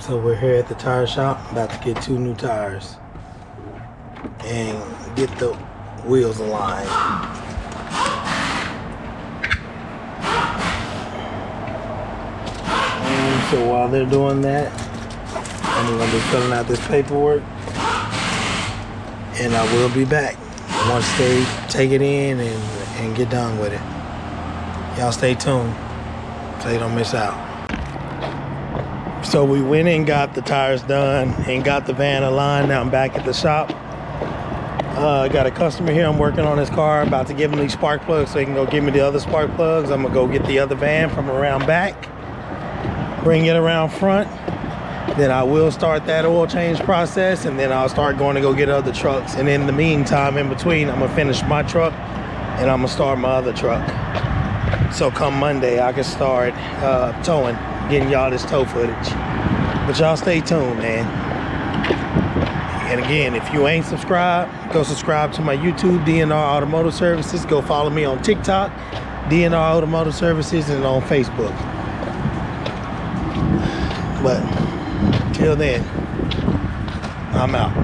So we're here at the tire shop, about to get 2 new tires and get the wheels aligned. And so while they're doing that, I'm going to be filling out this paperwork, and I will be back once they take it in and get done with it. Y'all stay tuned so you don't miss out. So we went and got the tires done and got the van aligned. Now I'm back at the shop. I got a customer here. I'm working on his car, about to give him these spark plugs so he can go give me the other spark plugs. I'm gonna go get the other van from around back, bring it around front. Then I will start that oil change process, and then I'll start going to go get other trucks. And in the meantime, in between, I'm gonna finish my truck and I'm gonna start my other truck. So come Monday, I can start towing, getting y'all this tow footage. But y'all stay tuned, man. And again, if you ain't subscribed, go subscribe to my YouTube, DNR Automotive Services. Go follow me on TikTok, DNR Automotive Services, and on Facebook. But till then, I'm out.